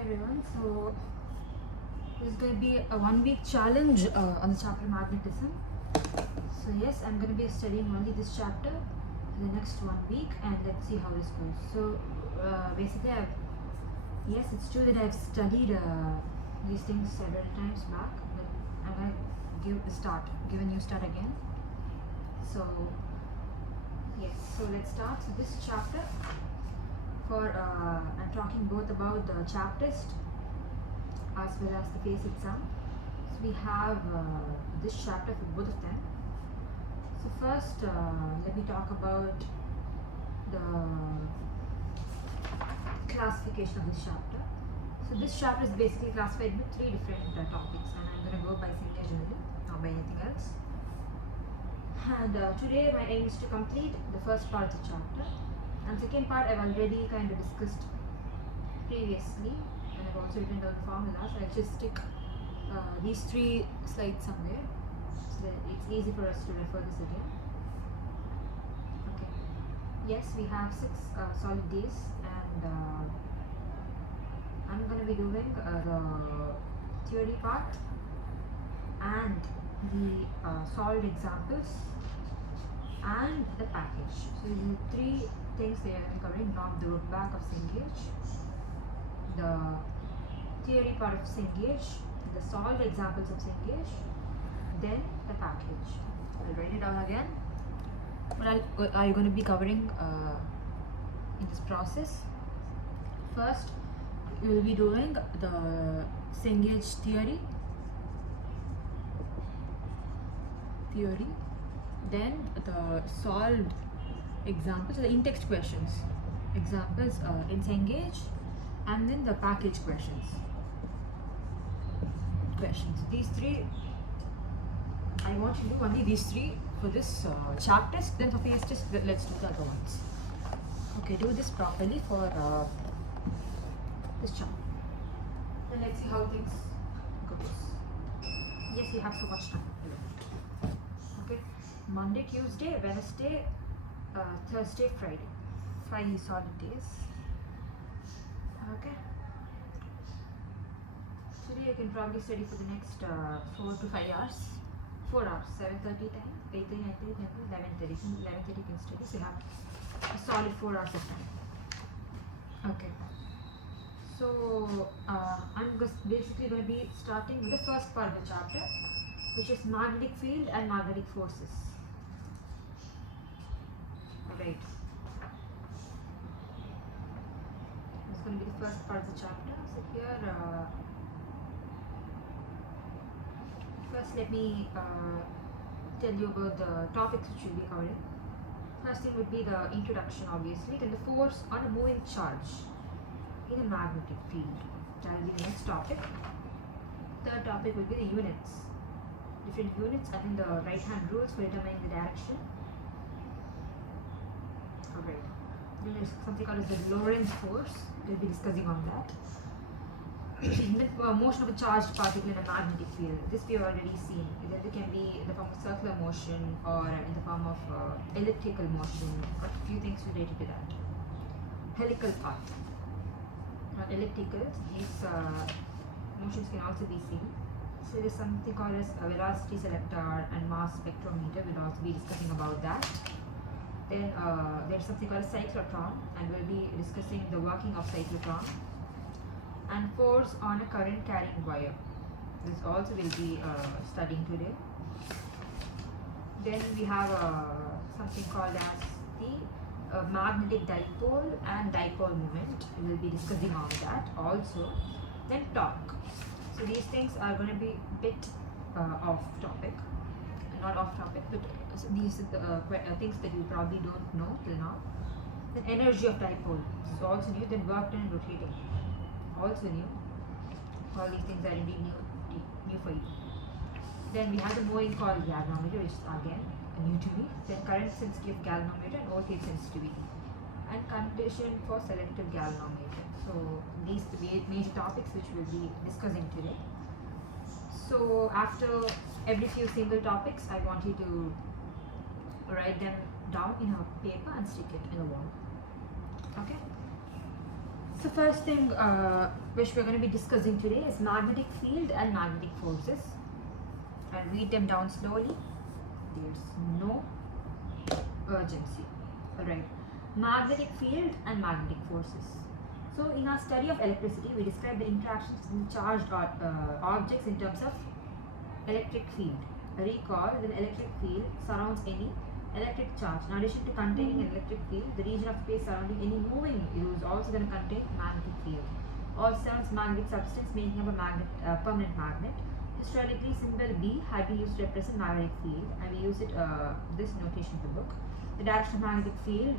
everyone. So this is going to be a 1 week challenge on the chapter magnetism. So yes, I'm going to be studying only this chapter for the next 1 week, and let's see how this goes. So basically, yes, it's true that I've studied these things several times back, but I'm going to give a new start again. So yes, so let's start. So this chapter, I'm talking both about the chap test as well as the face exam. So we have this chapter for both of them. So first, let me talk about the classification of this chapter. So this chapter is basically classified into 3 different topics, and I'm going to go by Singlish only, not by anything else. And today my aim is to complete the first part of the chapter, and second part I've already kind of discussed previously, and I've also written down the formula, so I'll just stick these 3 slides somewhere so that it's easy for us to refer this again. Okay. Yes, we have 6 solid days, and I'm going to be doing the theory part and the solved examples and the package. So these are 3 things that I'm covering: not the root back of Cengage, the theory part of Cengage, the solved examples of Cengage, then the package. I'll write it down again. What are you going to be covering in this process? First, you will be doing the Cengage theory, then the solved examples, so the in-text questions, examples in Cengage, and then the package questions. These 3, I want to do only these 3 for this chap test. Then for face test, let's do the other ones. Okay, do this properly for this chapter. Then let's see how things goes. Yes, you have so much time. Okay, Monday, Tuesday, Wednesday, Thursday, Friday. 5 solid days. Okay. Today you can probably study for the next 4 to 5 hours. 4 hours, 7:30 time, 8:30, 9:30, 10:30, 11:30. 11:30 you can study, so you have a solid 4 hours of time. Okay. So I'm basically going to be starting with the first part of the chapter, which is magnetic field and magnetic forces. Alright. It's going to be the first part of the chapter. So here, first let me tell you about the topics which we'll be covering. First thing would be the introduction, obviously, then the force on a moving charge in a magnetic field. That will be the next topic. Third topic will be the units. Different units and then the right hand rules for determining the direction. Alright. Then there's something called as the Lorentz force. We'll be discussing on that. Then motion of a charged particle in a magnetic field. This we have already seen. It can be in the form of circular motion or in the form of elliptical motion, or a few things related to that. Helical path. Elliptical, these motions can also be seen. So there's something called as a velocity selector and mass spectrometer. We'll also be discussing about that. Then there's something called a cyclotron, and we'll be discussing the working of cyclotron. And force on a current carrying wire. This also will be studying today. Then we have something called as the magnetic dipole and dipole moment. We will be discussing on that also. Then torque. So these things are going to be a bit off topic, not off topic, but these are the things that you probably don't know till now. Then energy of dipole. So also new. Then work done and rotating. Also new. All these things are indeed new for you. Then we have the moving coil galvanometer, which is again new to me. Then current sensitive galvanometer and voltage sensitivity, and condition for selective galvanometer. So these are the major topics which we'll be discussing today. So after every few single topics, I want you to write them down in a paper and stick it in the wall. Okay. So first thing which we're going to be discussing today is magnetic field and magnetic forces. I'll read them down slowly. There's no urgency. Alright. Magnetic field and magnetic forces. So in our study of electricity, we describe the interactions between charged objects in terms of electric field. Recall that an electric field surrounds any electric charge. In addition to containing an electric field, the region of space surrounding any moving is also going to contain magnetic field. All surrounds magnetic substance making up a permanent magnet. Historically, symbol B had been used to represent magnetic field, and we use it this notation in the book. The direction of magnetic field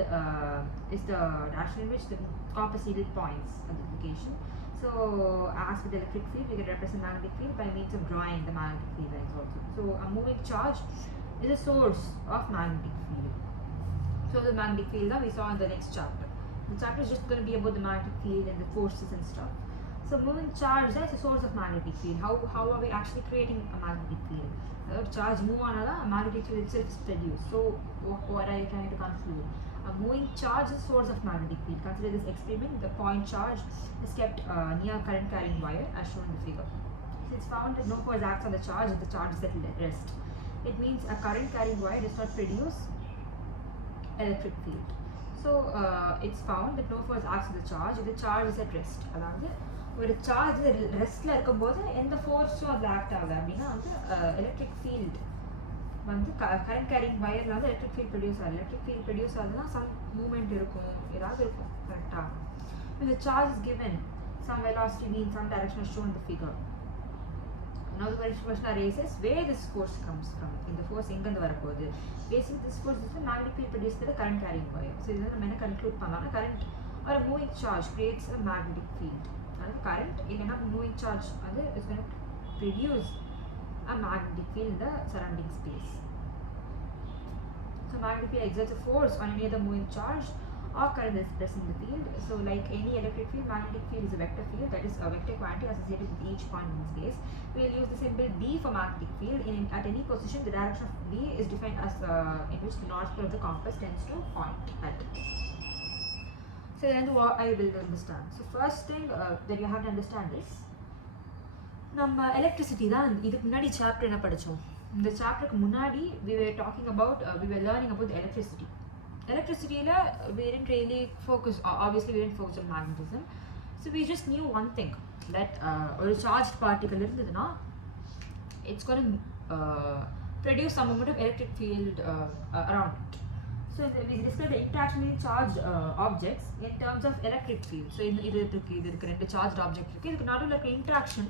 is the direction in which the compass needle points at the location. So, as with the electric field, we can represent magnetic field by means of drawing the magnetic field lines also. So, a moving charge is a source of magnetic field. So, the magnetic field that we saw in the next chapter. The chapter is just going to be about the magnetic field and the forces and stuff. So, moving charge is a source of magnetic field. How are we actually creating a magnetic field? Charge move on a magnetic field itself is produced. So, what are you trying to conclude? A moving charge is a source of magnetic field. Consider this experiment. The point charge is kept near a current carrying wire as shown in the figure. So it's found that no force acts on the charge if the charge is at rest. It means a current carrying wire does not produce electric field. So it's found that no force acts on the charge if the charge is at rest. அதாவது ஒரு charge ரெஸ்ட்ல இருக்கும்போது எந்த ஃபோர்ஸும் அதில் act ஆகுது அப்படின்னா வந்து electric field வந்து current carrying வயரில் வந்து எலக்ட்ரிக் ஃபீல்ட் ப்ரொடியூஸ் ஆகுது. எலக்ட்ரிக் ஃபீல்ட் ப்ரொடியூஸ் ஆகுதுன்னா சம் மூவ்மெண்ட் இருக்கும், ஏதாவது இருக்கும் கரெக்டாக. இந்த charge is given some velocity mean some direction is shown in the figure. Now the question arises where this force comes from. இந்த ஃபோர்ஸ் எங்கேருந்து வரப்போகுது? Basically this force is the magnetic field produced by the current carrying wire. So இதில் நம்ம என்ன conclude பண்ணலாம்னா current or a moving charge creates a magnetic field. And current in a moving charge is going to produce a magnetic field in the surrounding space. So magnetic field exerts a force on any other moving charge or current that is present in the field. So like any electric field, magnetic field is a vector field, that is a vector quantity associated with each point in space. We will use the symbol B for magnetic field. At any position, the direction of B is defined as in which the north pole of the compass tends to point at. So then what I will understand. So first thing that you have to understand is நம்ம electricity தான் இதுக்கு முன்னாடி chapter என்ன படித்தோம். இந்த சாப்டருக்கு முன்னாடி we were talking about we were learning about the electricity. Electricityல we didn't really focus, obviously we didn't focus on magnetism. So we just knew one thing, that ஒரு charged particle இருந்ததுன்னா it's going to produce some amount of electric field around it. So we describe the interaction between charged objects in terms of electric field. So இது ரெண்டு charged object இருக்கு. இதுக்கு நடுவுல இருக்க interaction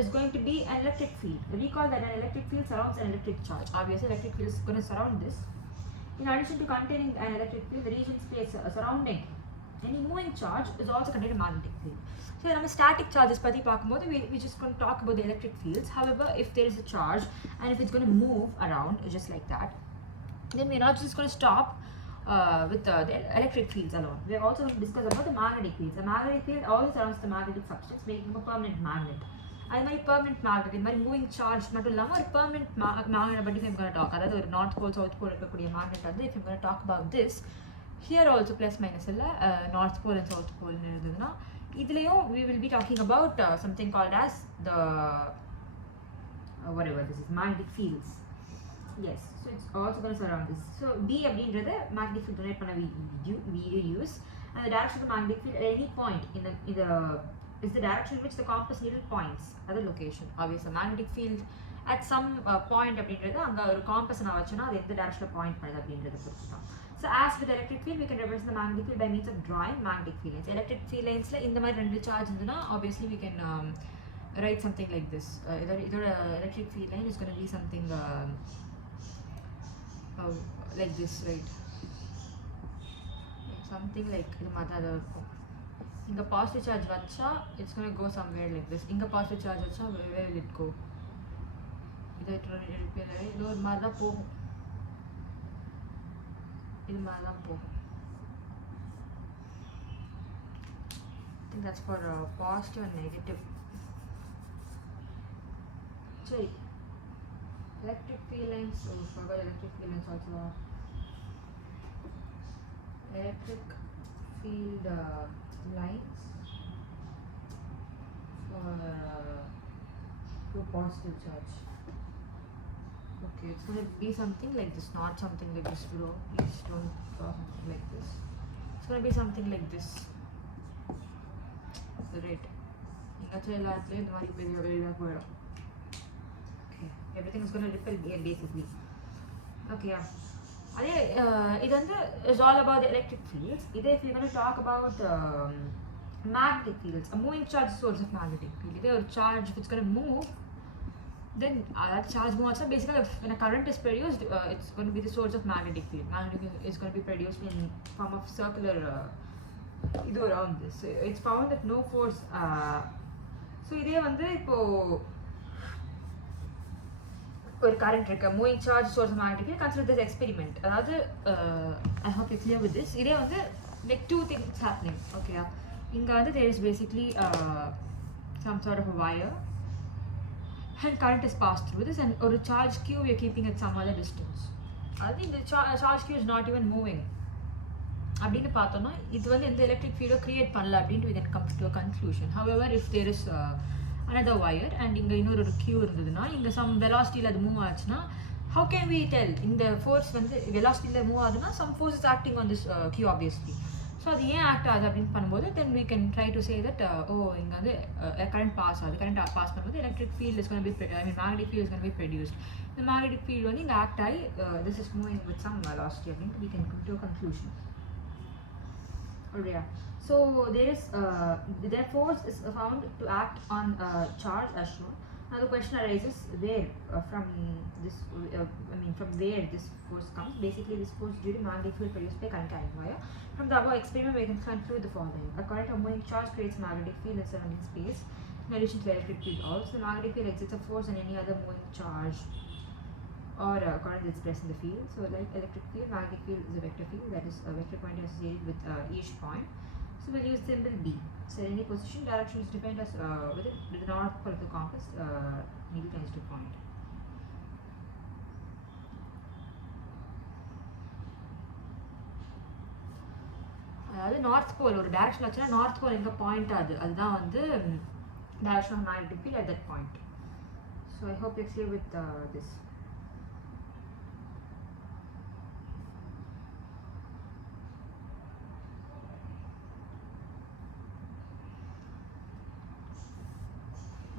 is going to be an electric field. Recall that an electric field surrounds an electric charge. Obviously electric field is going to surround this. In addition to containing an electric field, the region space surrounding any moving charge is also contained a magnetic field. So நம்ம static charges பத்தி பார்க்கும்போது we just going to talk about the electric fields. However, if there is a charge and if it's going to move around just like that, then we're not just going to stop with the electric fields alone. We're also going to discuss about the magnetic fields. The magnetic field also surrounds the magnetic substance, making a permanent magnet. அது மாதிரி permanent magnet, இது மாதிரி moving charge மட்டும் இல்லாமல் ஒரு permanent magnet பற்றி if I'm going to talk, அதாவது ஒரு நார்த் போல் சவுத் போல் இருக்கக்கூடிய மேக்னெட் வந்து if I'm going to talk about this, here also plus minus இல்லை நார்த் போல் அண்ட் சவுத் போல்னு இருந்ததுன்னா இதுலேயும் we will be talking about something called as the whatever this is, magnetic fields. Yes, so it's also going to surround this. So B அப்படின்றது magnetic field donate பண்ண we use, and the direction of the magnetic field at any point in the is the direction in which the compass needle points at the location. Obviously magnetic field at some point அப்படின்றது அங்க ஒரு compass நான் வச்சேன்னா அது எந்த direction point பண்ணுது அப்படின்றத பொறுத்து தான். So as with electric field, we can represent the magnetic field by means of drawing magnetic field lines. Electric field linesல இந்த மாதிரி ரெண்டு சார்ஜ் இருந்ததுன்னா obviously we can write something like this. இதோட electric field line is going to be something like this, right? Something like இது மாதிரி தான் இருக்கும். இங்க பாசிட்டிவ் சார்ஜ் வச்சா it's going to go somewhere like this. இங்க பாசிட்டிவ் சார்ஜ் வச்சா where will it go? இது ஒரு மாதிரி தான் போகும், இது மாதிரி தான் போகும். I think that's for positive and negative. சரி, electric field lines. Oh, forgot electric field lines also. Electric field lines for to positive charge. Okay, it's going to be something like this, not something like this below. Please don't draw something like this. It's going to be something like this. Right. Okay, everything is going to repel here basically. Okay, yeah. It's all about the electric fields. If you're going to talk about magnetic fields, a moving charge is a source of magnetic field. If a charge, if it's going to move, then that charge moves. So basically, when a current is produced, it's going to be the source of magnetic field. Magnetic field is going to be produced in form of circular around this. So it's found that no force. So இதே வந்து இப்போ ஒரு current இருக்கு, moving charge source of magnetic field. Consider this experiment. அதாவது I hope you're clear with this. இதே வந்து like two things happening. Okay, இங்க வந்து there is basically some sort of a wire and current is passed through this, and ஒரு charge q we are keeping at some other distance. I think the charge q is not even moving. அப்படின்னு பார்த்தோம்னா இது வந்து எந்த electric ஃபீல்டோ create பண்ணல அப்படின்ட்டு we can come to a conclusion. However, if there is another wire and இங்க இன்னொரு q இருந்ததுன்னா இங்க some velocity அது மூவ் ஆச்சுன்னா how can we tell இந்த force வந்து velocity மூவ் ஆகுதுன்னா some force is acting on this q obviously. So அது ஏன் ஆக்ட் ஆகுது அப்படின்னு பண்ணும்போது then we can try to say that இங்க வந்து current pass ஆகுது, current pass பண்ணும்போது electric field is going to be magnetic field is going to be produced. The magnetic field வந்து இங்க ஆக்ட் ஆகி this is moving with some velocity அப்படின்னு we can come to a conclusion. Yeah. So there is their force is found to act on charge as shown. Now the question arises where from this from where this force comes. Basically this force due to magnetic field produced by current carrying wire. From the above experiment we can conclude the following. A current or moving charge creates magnetic field in surrounding space. In addition to the electric field also, the magnetic field exerts a force on any other moving charge or current that's present in the field. So like electric field, magnetic field is a vector field, that is a vector point associated with each point. So we'll use symbol B. So any position, direction is defined as with the north pole of the compass, needle tends to point. அதாவது north pole ஒரு direction வச்சுன்னா north pole எங்கே point ஆகுது அதுதான் வந்து direction of magnetic field at that point. So I hope you clear with this.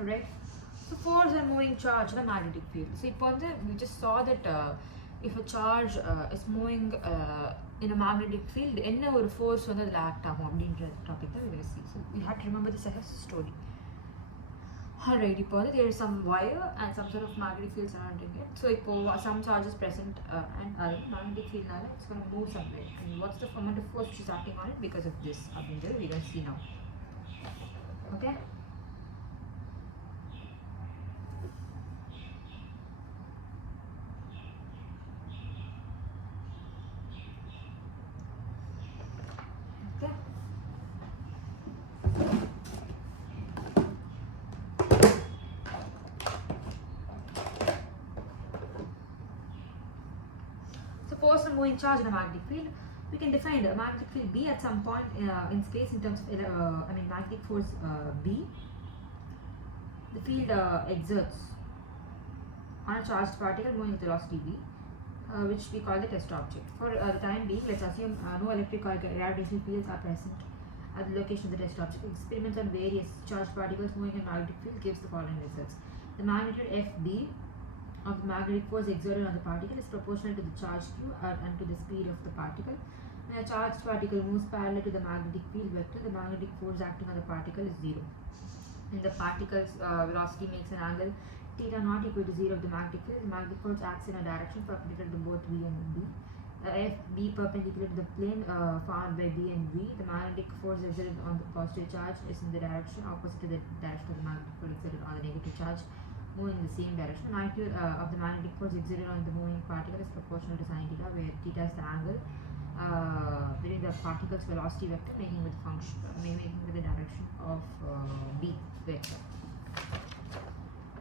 Right? So force and moving charge in a magnetic field. So we just saw that if a charge is moving in a magnetic field, என்ன ஒரு force வந்து அதில் act ஆகும் அப்படின்ற topic தான் we will see. So we have to remember this as a story. Alright, இப்போ வந்து there is some wire and some sort of magnetic field surrounding it. So இப்போ some charge is present and magnetic field நால it's going to move somewhere. And what's the amount of force which is acting on it because of this அப்படின்றது we can see now. Okay? Force and moving charge in a magnetic field, we can define a magnetic field B at some point in space in terms of magnetic force B. The field exerts on a charged particle moving with velocity v, which we call the test object. For the time being, let's assume no electric or gravitational fields are present at the location of the test object. Experiments on various charged particles moving in magnetic field gives the following results. The magnitude Fb of the magnetic force exerted on the particle is proportional to the charge q and to the speed of the particle. When a charged particle moves parallel to the magnetic field vector, the magnetic force acting on the particle is 0. And the particle's velocity makes an angle theta not equal to 0 of the magnetic field. The magnetic force acts in a direction perpendicular to both v and b. If b perpendicular to the plane formed by b and v, the magnetic force exerted on the positive charge is in the direction opposite to the direction of the magnetic force exerted on the negative charge, moving in the same direction. The magnitude of the magnetic force exerted on the moving particle is proportional to sin theta, where theta is the angle between the particle's velocity vector making with the direction of b vector.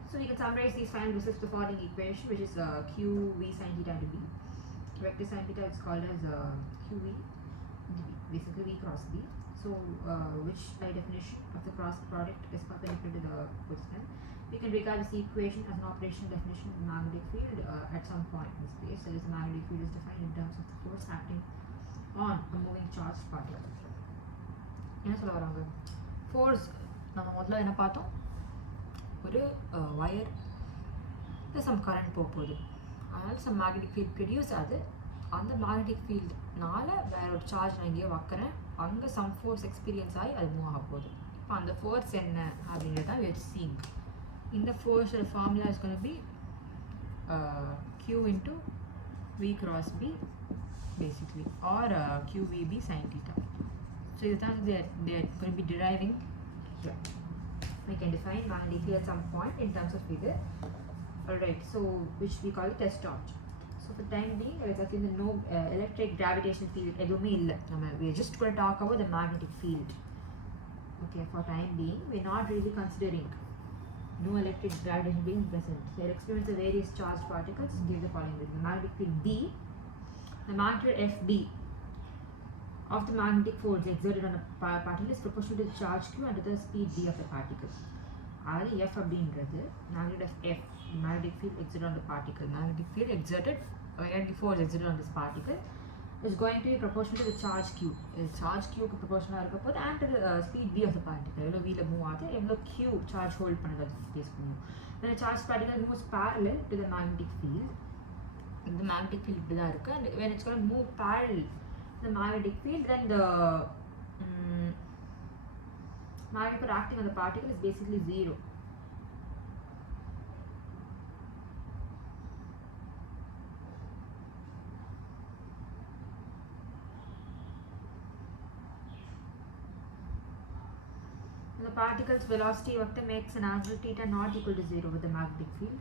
So we can summarize these final results to the following equation, which is q v sin theta to b. Vector sin theta is called as q v into b, basically v cross b. So So which by definition of the cross product is perpendicular to the position. We can regard this equation as an operational definition of the magnetic field at some point in space. That is, the magnetic field is defined in terms of the force acting on a moving charged particle. என்ன சொல்ல வராங்க? Force நம்ம முதல்ல என்ன பார்த்தோம்? ஒரு wire some current போகுது, அதனால் சம் மேக்னெட்டிக் ஃபீல்ட் ப்ரொடியூஸ் ஆகுது. அந்த மேக்னெட்டிக் ஃபீல்ட்னால வேற ஒரு சார்ஜ் நான் எங்கேயோ வைக்கிறேன், அங்கே சம் ஃபோர்ஸ் எக்ஸ்பீரியன்ஸ் ஆகி அது மூவ் ஆக போகுது. இப்போ அந்த ஃபோர்ஸ் என்ன அப்படின்றது தான் we're seeing. இந்த ஃபோர்ஸோட formula is gonna be Q into V cross B basically, or QVB sin theta. So this time they are going to be deriving here. We can define magnetic field at some point in terms of figure. Alright, so which we call it test charge. So for the time being, let's assume no electric gravitational field edume illa. We are just going to talk about the magnetic field. Okay, for time being, we are not really considering no electric gravitation being present. So your experiments of various charged particles give the following result. The magnetic field B, the magnitude FB of the magnetic force exerted on a particle is proportional to the charge Q and to the speed V of the particle. அது F அப்படின்றது magnitude of F, magnetic field exerted on the particle. Magnetic field exerted, magnetic force exerted on this particle is going to be proportional to the charge Q. Charge Q க்கு proportional இருக்க போது and to the speed V of the particle. எவ்வளோ V ல move ஆகுது, எவ்வளோ Q charge hold பண்ணுறது base பண்ணுவோம். When a charged particle moves parallel to the magnetic field, the magnetic field இப்படி தான் இருக்கு, and when it's going to move parallel to the magnetic field, then the magnetic force acting on the particle is basically zero. The particle's velocity vector makes an angle theta not equal to 0 with the magnetic field.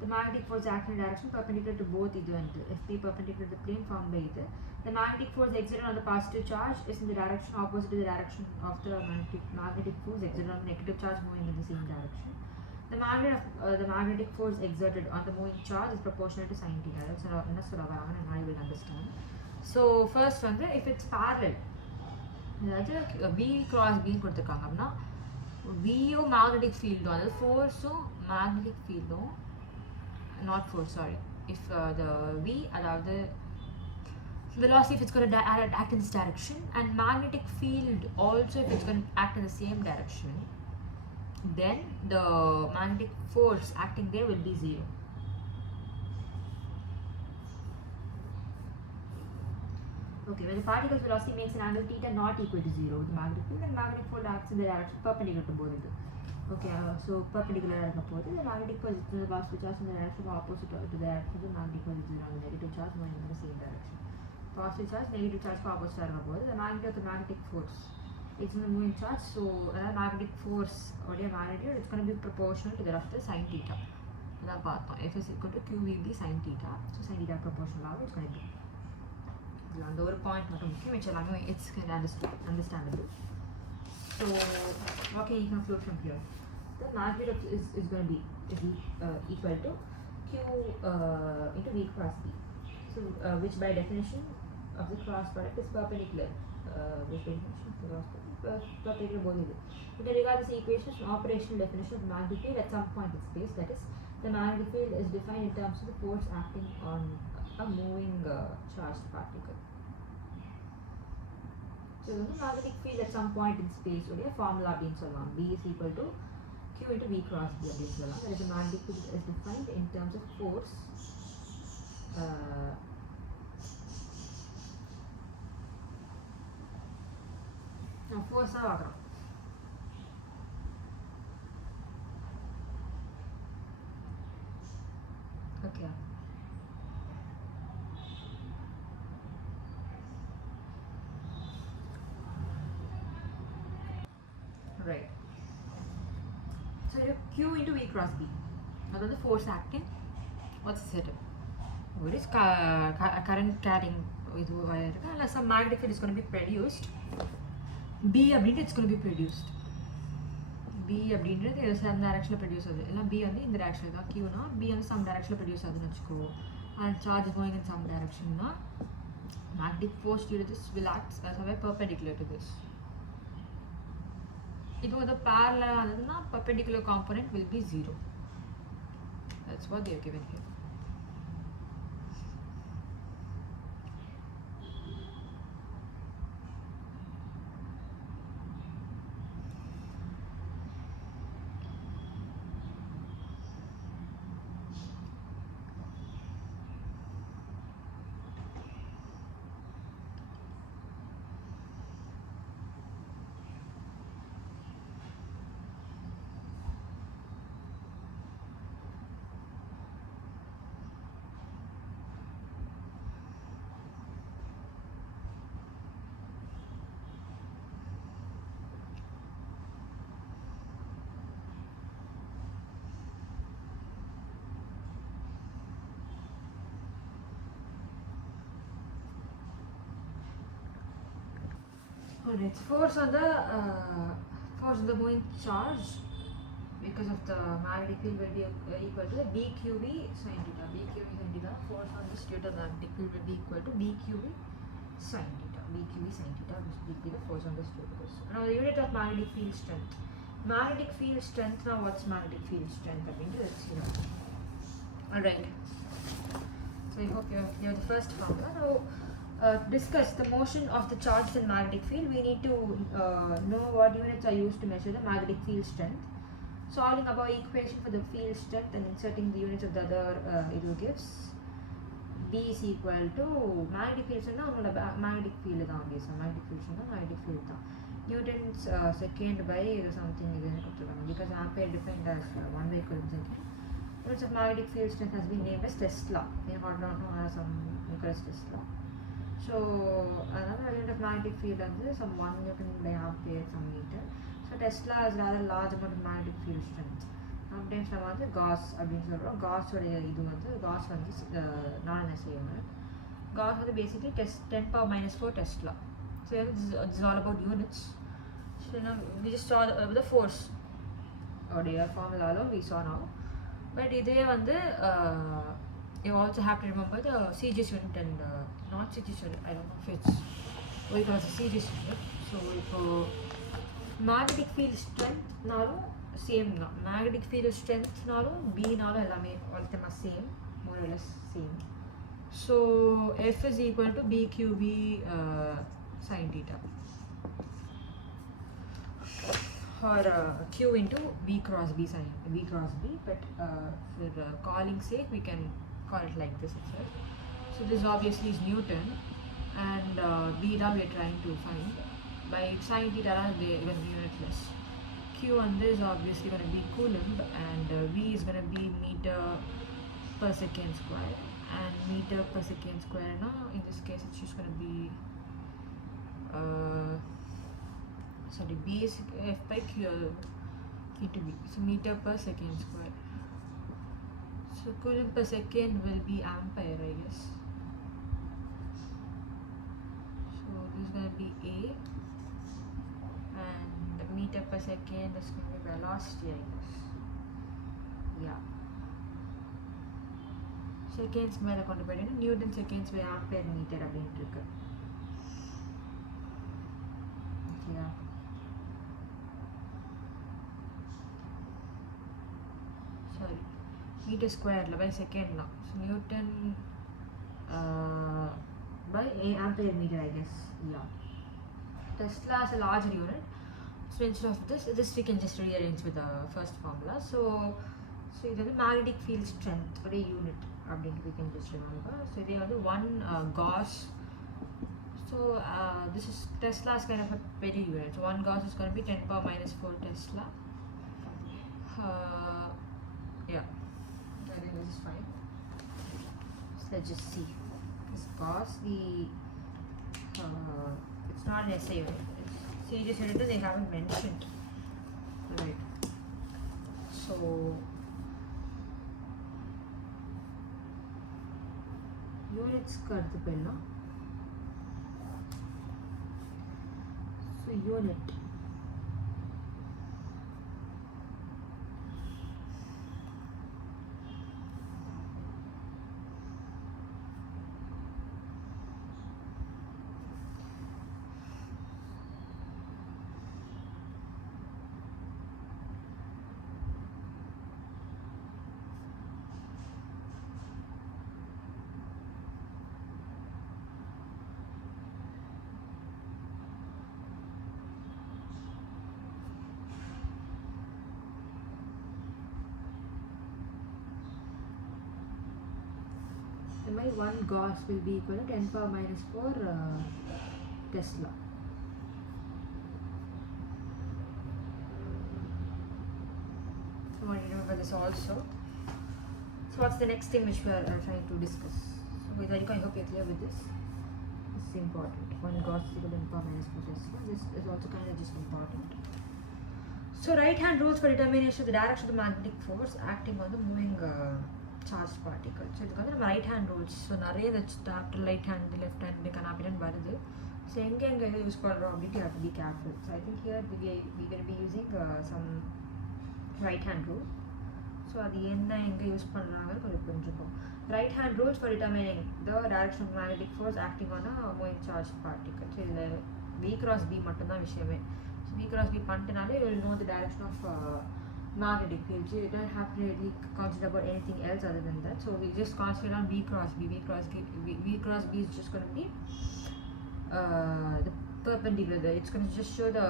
The magnetic force acting in direction perpendicular to both either and FP perpendicular to the plane formed by either. The magnetic force exerted on the positive charge is in the direction opposite to the direction of the magnetic force exerted on the negative charge moving in the same direction. The magnetic force exerted on the moving charge is proportional to sin theta. That's what I will understand. So first one, if it's parallel, V cross B கொடுத்திருக்காங்க அப்படின்னா Vயோ magnetic field-ஓ, அதாவது ஃபோர்ஸோ magnetic field-ஓ, not force, sorry, if the V, அதாவது velocity, if it's going to act in this direction, and magnetic field also if it's going to act in the same direction, then the magnetic force acting there will be zero. Okay, when the particle's velocity makes an angle theta not equal to 0 with the magnetic field, then magnetic field acts in the direction perpendicular to both of them. Okay, so perpendicular the magnetic force is the positive charge in the direction opposite to the direction of the magnetic force is on the negative charge moving in the same direction. Positive charge, negative charge opposite the magnitude of the magnetic force, it's in the moving charge, so another magnetic force or magnitude, it's going to be proportional to the rest of the sin theta. F is equal to QVB sin theta, so sin theta proportional, it's going to be அந்த ஒரு point மட்டும் முக்கியம், which எல்லாமே it's understandable. So what can you conclude from here? The magnitude is going to be equal to Q into V cross B. So which by definition of the cross product is perpendicular. Which by definition of the cross product perpendicular both of them. We can regard this equation as an operational definition of the magnetic field at some point in space. That is, the magnetic field is defined in terms of the force acting on a moving charged particle. So the magnetic field at some point in space உடைய formula அப்படின்னு சொல்லலாம். B is equal to Q into V cross B அப்படின்னு சொல்லலாம். That is, the magnetic field is defined in terms of force force ஆகிறோம். Okay. Right. So you have Q into V cross B. Now the force acting. What's the setup? What is current carrying with wire? Unless some magnetic field is going to be produced. B அப்படின்றது it's going to be produced. B அப்படின்றது some directionல produce ஆகுது. இல்ல B வந்து இந்த directionல தான், Q னா B வந்து some directionல produce ஆகுதுன்னு வெச்சுக்கோ. And charge is going in some direction னா magnetic force due to this will act as a perpendicular to this. இது வந்து parallel ஆனதுன்னா perpendicular component will be 0. That's what they have given here. Alright, force on the moving charge because of the magnetic field will be equal to the BQV sin theta. BQV sin theta. Force on this due to the magnetic field will be equal to BQV sin theta. BQV sin theta will be the force on this due to this. Now the unit of magnetic field strength. Magnetic field strength. Now what's magnetic field strength? I mean, let's see now. Alright. So I hope you have the first formula. Now discuss the motion of the charges in magnetic field. We need to know what units are used to measure the magnetic field strength. Solving above equation for the field strength and inserting the units of the other it will gives B is equal to magnetic field strength magnetic field தான் obviously magnetic field strength magnetic field தான் Newton's second by something because ampere defined as 1 by Coulomb second. Units of magnetic field strength has been named as Tesla. You don't know some Nicholas Tesla. So another unit of magnetic field is some 1 Newton by ampere some meter. So Tesla has rather large amount of magnetic field strength. Sometimes நம்ம வந்து Gauss அப்படின்னு சொல்கிறோம். Gauss-உடைய இது வந்து Gauss வந்து நான் என்ன செய்வேன் Gauss வந்து basically 10 power minus 4 Tesla. So this is all about units. So now we just saw the force உடைய formula alone we saw now. But இதே வந்து you also have to remember the CGS unit and not CGS unit. I don't know if it's what you call the CGS unit. So இப்போ magnetic field strength நாலும் same தான். Magnetic field strength நாலும் B நாலும் எல்லாமே all same, more or less same. So F is equal to BQV sin theta or Q into B cross B sin B cross B, but for calling sake we can call it like this itself. So this obviously is Newton and B that we are trying to find. By sin theta they are going to be unitless. Q on this is obviously going to be Coulomb and V is going to be meter per second square, and meter per second square now in this case it's just going to be sorry B is F by Q into B, so meter per second square. So Coulomb per second will be ampere, I guess. So this is going to be A and the meter per second is going to be velocity, I guess. Yeah. Seconds மேலே கொண்டு போயிட்டு newton seconds by ampere metre அப்படின்ட்டு இருக்கு. ஓகேயா? Sorry metre ஸ்கொயரில் by செகண்ட்லாம். So newton by ampere meter, I guess. Yeah. Tesla is a larger unit. So instead of this we can just rearrange with the first formula. So இது வந்து magnetic field strength or a unit அப்படின்னு we can just remember. So they are the one Gauss. So this is Tesla's kind of a petty unit. So one Gauss is going to be 10 power minus 4 Tesla. Yeah, I think this is fine. So let's just see. This Gauss, it's not an SI unit. It's series unit they haven't mentioned. Right. So units करते पहला. So unit. and my 1 Gauss will be equal to 10 power minus 4 Tesla. I want to remember this also. So what's the next thing which we are trying to discuss? So with that, I hope you're clear with this. This is important. 1 Gauss is equal to 10 power minus 4 Tesla. This is also kind of just important. So right hand rules for determination of the direction of the magnetic force acting on the moving charged particle. So இதுக்கு வந்து நம்ம right hand rules so நிறைய இந்த chapter right hand left hand கனாபிலன் வருது so எங்கே use பண்ணுறோம் அப்படின்ட்டு have to be careful. So I think here we will be using some right hand rule. So அது என்ன எங்கே யூஸ் பண்ணுறாங்கன்னு கொஞ்சம் புரிஞ்சுப்போம். Right hand rules for determining the direction of magnetic force acting on a moving charged particle. So இதில் V cross B மட்டும்தான் விஷயமே. So V cross B பண்ணிட்டனாலே you will know the direction of magnetic field. So you don't have to really concentrate about anything else other than that. So we just concentrate on V cross B. V cross B is just going to be the perpendicular. It's going to just show the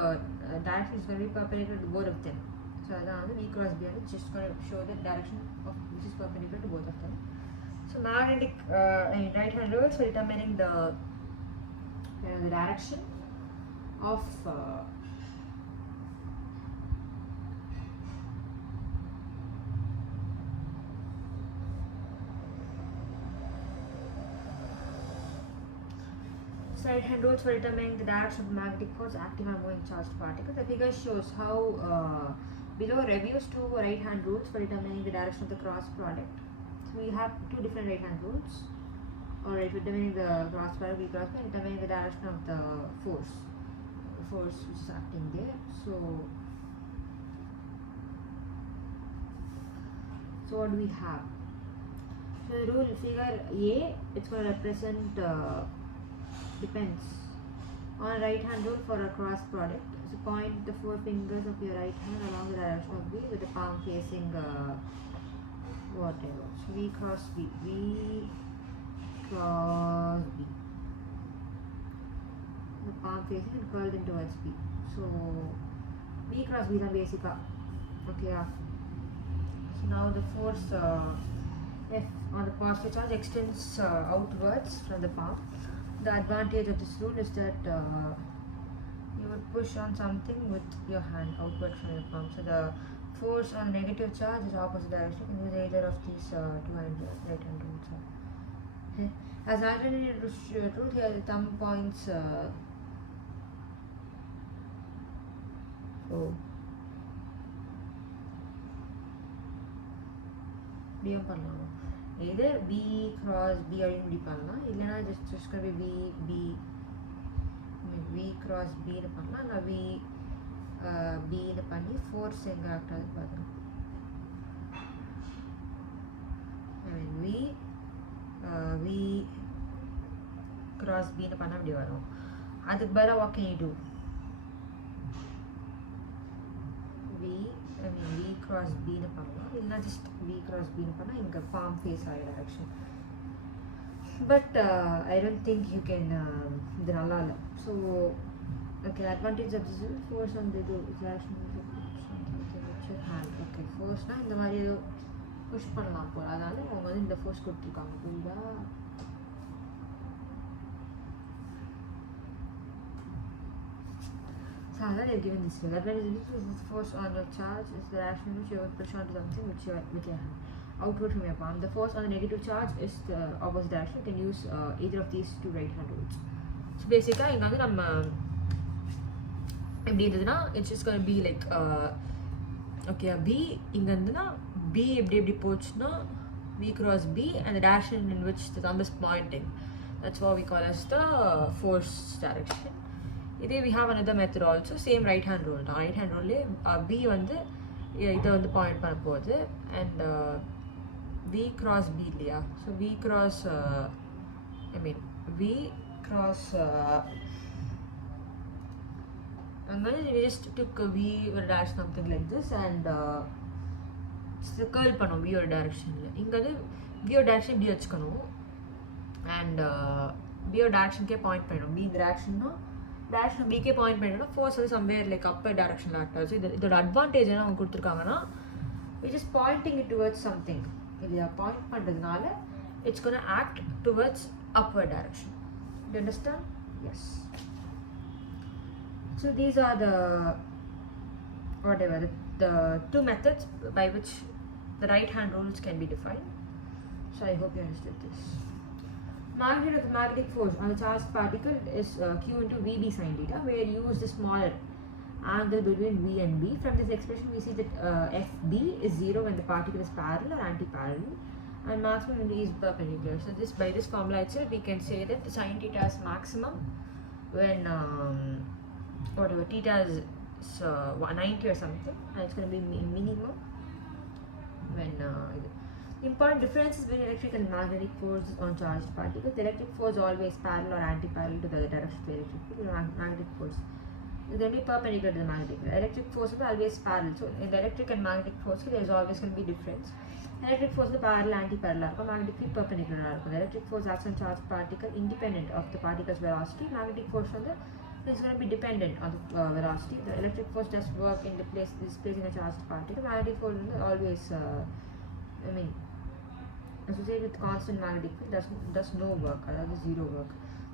direction is going to be perpendicular to both of them. So that's V cross B is just going to show the direction of which is perpendicular to both of them. So magnetic right hand rules for determining the direction of right hand rules for determining the direction of the magnetic force acting on moving charged particles. The figure shows how below reviews two right hand rules for determining the direction of the cross product. So we have two different right hand rules. Alright, for determining the cross product, V cross, and determining the direction of the force which is acting there. So what do we have? So the rule figure A, it's going to represent depends on a right hand rule for a cross product. So point the 4 fingers of your right hand along the direction of B with the palm facing whatever. So V cross B. V cross B. The palm facing and curled in towards B. So V cross B is the basic. Okay. So now the force F on the positive charge extends outwards from the palm. The advantage of this rule is that you would push on something with your hand outward from your palm. So the force on negative charge is opposite direction. You can use either of these two right hand rules. Okay. As alternative rule, here the thumb points. Either B cross B or இப்படி பண்ணலாம் இல்லைனா just going to be V cross B னு பண்ணலாம் நான் V B னு பண்ணி force எங்க act ஆகுது பாருங்க. V cross B னு பண்ணா இப்படி வரும். அதுக்கு பதிலா what can you do? V cross B னு பண்ணலாம் இல்லைனா just V cross B னு பண்ணா இங்க palm face ஆகிற direction. But I don't think you can இது நல்லா இல்லை. So okay, advantage of this is force on the direction of your hand. Okay, force-னா இந்த மாதிரி ஏதோ புஷ் பண்ணலாம் போல, அதனால அவங்க வந்து இந்த ஃபோர்ஸ் கொடுத்துருக்காங்க. புரியுதா? So then you're given this rule. Advantage is force on your charge is the direction which you push onto something with your hand outward from your palm. The force on the negative charge is the opposite direction. You can use either of these two right hand rules. So basically இங்க வந்து நம்ம எப்படி இருந்ததுன்னா it's just going to be like okay, B இங்க இருந்துனா B எப்படி போச்சுன்னா V cross B and the direction in which the thumb is pointing, that's what we call as the force direction. இதே we have another method also, same right hand rule. Right hand rule B வந்து இதை வந்து point பண்ண போகுது and V cross B இல்லையா, so V cross V cross and then we just took a V or dash something like this and curl பண்ணோம் V or direction. இங்க வந்து V or direction இப்படி வச்சுக்கணும் and B or direction K point பண்ணணும். B இந்த directionனா direction B K point பண்ணணும். force வந்து somewhere like upper direction ல ஆக்ட் ஆகுது. இதோட அட்வான்டேஜ் என்ன அவங்க கொடுத்துருக்காங்கன்னா we just pointing it towards something இல்லையா, பாயிண்ட் பண்ணுறதுனால it's going to act towards upward direction. Do you understand? Yes. So these are the two methods by which the right hand rules can be defined. So I hope you understood this. Magnitude of the magnetic force on the charged particle is Q into VB sin theta, where U is the smaller angle between V and B. From this expression, we see that FB is 0 when the particle is parallel or anti-parallel, and maximum when D is perpendicular. So this, by this formula itself, we can say that the sin theta is maximum when theta is 190 or something, and it's going to be minimum when important differences between electric and magnetic forces on charged particles. The electric force is always parallel or anti-parallel to the direction of the electric field. Magnetic force is going to be perpendicular to the magnetic field. Electric force is always parallel. So in the electric and magnetic force, there is always going to be difference. Electric force is parallel, anti-parallel. Magnetic field perpendicular. The electric force acts on charged particle independent of the particle's velocity. Magnetic force on the is going to be dependent on the velocity. The electric force does work in displacing a charged particle. Magnetic force is always associated with constant magnetic field does no work, or rather zero work.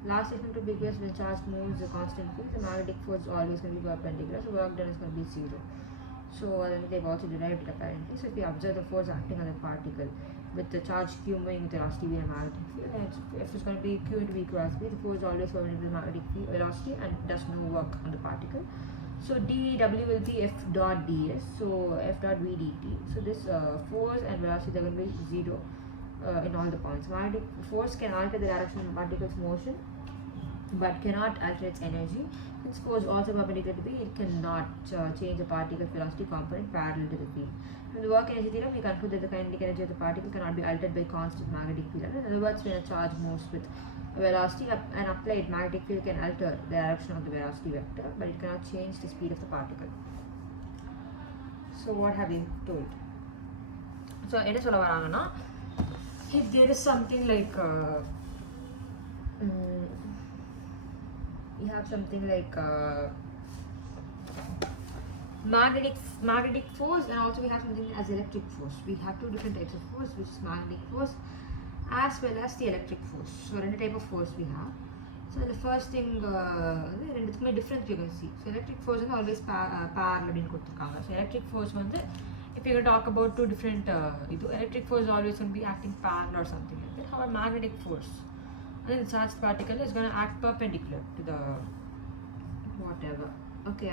Last statement to be because when charge moves the constant field, the magnetic force is always going to be perpendicular, so work done is going to be zero. So they've also derived it apparently. So if you observe the force acting on the particle with the charge Q moving with velocity v and magnetic field, then if it's going to be Q into V cross B, the force is always perpendicular to the magnetic field velocity and does no work on the particle. So dW will be F dot ds, so F dot V dt. So this force and velocity are going to be zero in all the points. Magnetic force can alter the direction of the particle's motion, but cannot alter its energy. Since force also perpendicular to B, it cannot change the particle's velocity component parallel to the field. From the work energy theorem, we conclude that the kinetic energy of the particle cannot be altered by constant magnetic field. In other words, when a charge moves with a velocity, an applied magnetic field can alter the direction of the velocity vector, but it cannot change the speed of the particle. So what have you told? So it is if there is something like we have something like magnetic force, and also we have something as electric force. We have two different types of force, which is magnetic force as well as the electric force. So two type of force we have. So the first thing difference you can see. So electric force is always parallel in koduthirukaanga. So electric force if you're going to talk about two different electric force is always going to be acting parallel or something like that. However, magnetic force, and the charged particle is going to act perpendicular to the whatever. Okay,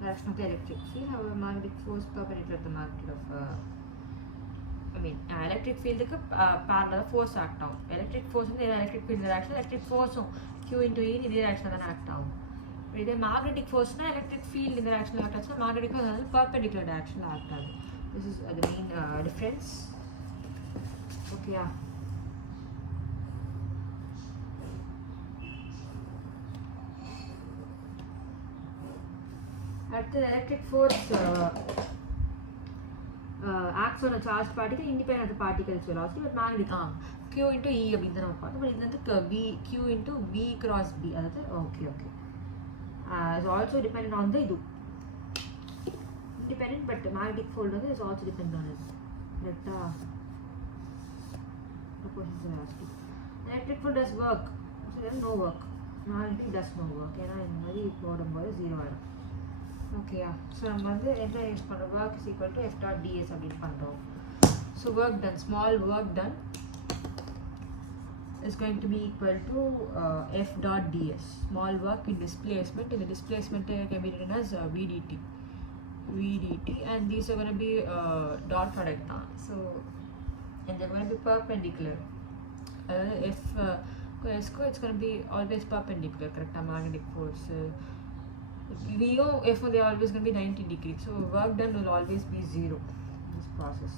direction of the electric field. However, magnetic force perpendicular to the magnitude of electric field parallel force act down. Electric force in the electric field direction. Electric force Q into E in the direction of act down. With a magnetic force na electric field in the direction act down. Magnetic force in the perpendicular direction act down. This is the main difference. Okay, yeah. At the electric force acts on a charged particle independent of the particle's velocity, but magnetic Q into E but Q into V cross B. Okay. Is also dependent on the independent, but the magnetic field is also dependent on it. Electric field does work, so there is no work. Magnetic does no work. Zero. Okay, yeah. So work is equal to F dot ds. So work done, small work done is going to be equal to F dot ds. Small work in displacement. In the displacement can be written as VDT, and these are going to be dot product. So and they're going to be perpendicular. If it's going to be always perpendicular, correct? Magnetic force. If they are always going to be 90 degrees, so work done will always be zero in this process.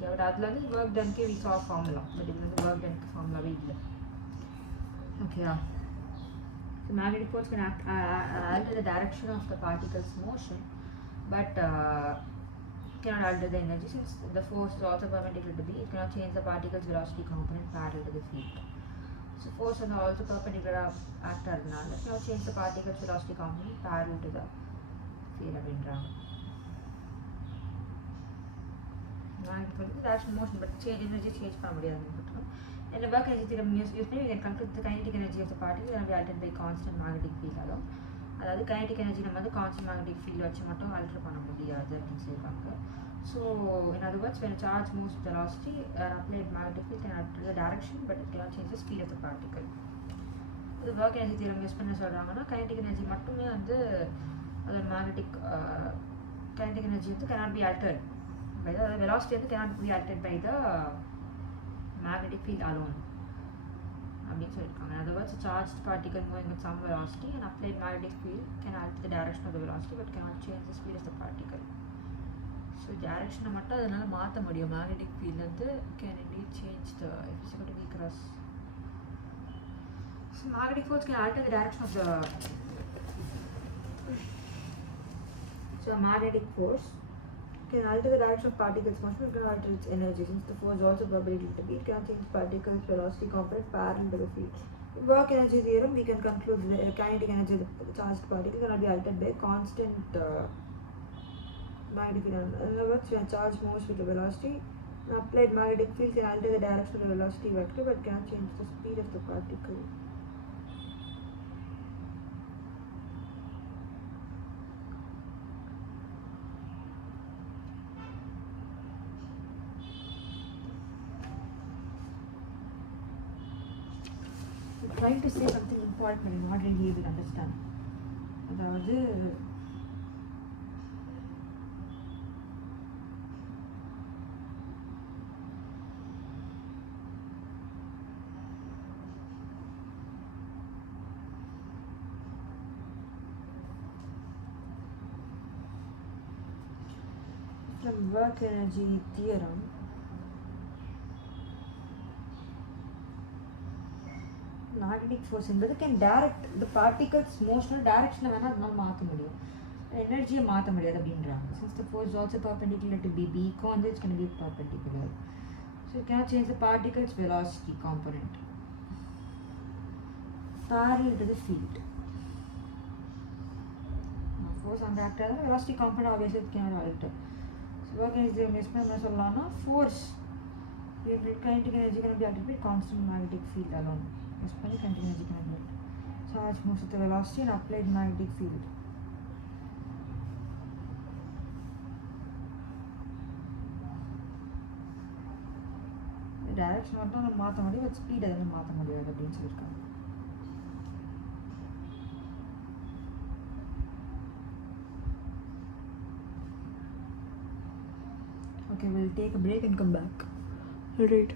Okay, but work done we saw formula, but in work done formula we did. Okay, yeah. So magnetic force can alter the direction of the particle's motion, but cannot alter the energy. Since the force is also perpendicular to B, it cannot change the particle's velocity component parallel to the field. So force is also perpendicular at terminal. Let's now change the particle's velocity component parallel to the field of interest. magnetic field is direction motion but change energy change பண்ண முடியாதுன்னு போட்டுரும். And the work energy theorem use பண்ணி we can conclude the kinetic energy of the particle can be altered by constant magnetic field alone. அதாவது kinetic energy நம்ம வந்து constant magnetic field வச்சு மட்டும் alter பண்ண முடியாது அப்படின்னு சொல்லியிருக்காங்க. So in other words, when a charge moves with velocity, an applied magnetic field can alter the direction but it cannot change the speed of the particle. The work energy theorem use பண்ண சொல்கிறாங்கன்னா kinetic energy மட்டுமே வந்து அது magnetic kinetic energy வந்து cannot be altered by the velocity வந்து cannot be altered by the magnetic field alone அப்படின்னு சொல்லியிருக்காங்க. In other words, a charged particle moving with some velocity and applied magnetic field can alter the direction of the velocity but cannot change the speed of the particle. So direction மட்டும் அதனால மாற்ற முடியும். magnetic field வந்து can indeed change the if it's going to be cross. So magnetic force can alter the direction of the magnetic force can alter the direction of particles motion, it can alter its energy since the force also perpendicular to the beat can change the particles velocity component parallel to the field. In work energy theorem we can conclude the kinetic energy of the charged particle cannot be altered by constant magnetic field. In other words, when a charge moves with the velocity, an applied magnetic field can alter the direction of the velocity vector but cannot change the speed of the particle. Trying to say something important but I'm not really able to understand. அதாவது from work energy theorem magnetic force என்பது can direct the particles motion direction வேணா அதனால மாற்ற முடியும், எனர்ஜியை மாற்ற முடியாது அப்படின்றாங்க. Since the force is also perpendicular to B வந்து it's going to be perpendicular, so you cannot change the particles velocity component parallel to the field. Force on the actor velocity component obviously it cannot alter. So work energy use பண்ண என்ன சொல்லலாம்னா force kinetic energy can be altered by constant magnetic field alone. Kinetic energy can be altered. Charge moves with the velocity and applied magnetic field. Direction மட்டும் நம்ம மாற்ற முடியும் but speed அதெல்லாம் மாற்ற முடியாது அப்படின்னு சொல்லியிருக்காங்க. Okay, we'll take a break and come back. Right.